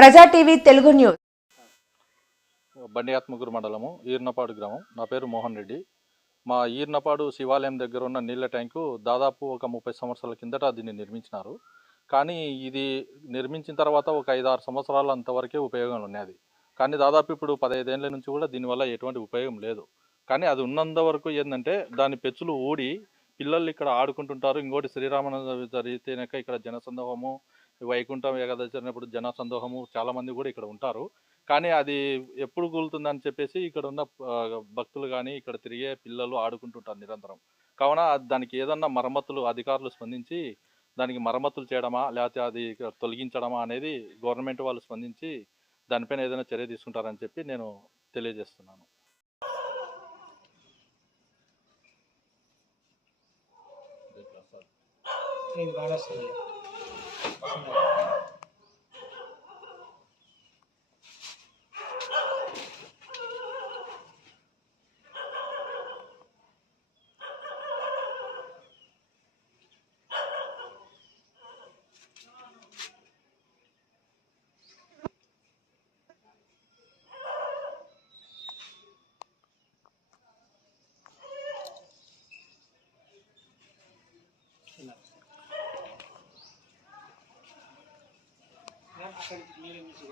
ప్రజా TV Telugu news. బండి ఆత్మకూరు మండలము ఈర్నపాడు గ్రామం. నా పేరు మోహన్ రెడ్డి. మా ఈర్నపాడు శివాలయం దగ్గర ఉన్న నీళ్ళ ట్యాంకు దాదాపు ఒక 30 సంవత్సరాల కిందట దీన్ని నిర్మించినారు. కానీ ఇది నిర్మించిన తర్వాత ఒక 5-6 సంవత్సరాలు అంతవరకే ఉపయోగం ఉన్నది. కానీ దాదాపు ఇప్పుడు 15 ఏళ్ళ నుంచి కూడా దీనివల్ల ఎటువంటి ఉపయోగం లేదు. కానీ అది ఉన్నంత వరకు ఏంటంటే దాని పెచ్చులు ఊడి పిల్లలు ఇక్కడ ఆడుకుంటుంటారు. ఇంకోటి శ్రీరామనవమి జరిగితేనక ఇక్కడ జనసందోహము, వైకుంఠం ఏకాదశి జరిగినప్పుడు జనసందోహము చాలామంది కూడా ఇక్కడ ఉంటారు. కానీ అది ఎప్పుడు కూలుతుందని చెప్పేసి ఇక్కడ ఉన్న భక్తులు కానీ ఇక్కడ తిరిగే పిల్లలు ఆడుకుంటుంటారు నిరంతరం. కావున దానికి ఏదన్నా మరమ్మతులు అధికారులు స్పందించి దానికి మరమ్మతులు చేయడమా లేకపోతే అది తొలగించడమా అనేది గవర్నమెంట్ వాళ్ళు స్పందించి దానిపైన ఏదైనా చర్య తీసుకుంటారని చెప్పి నేను తెలియజేస్తున్నాను. అక్కడికి నీళ్ళు నుంచి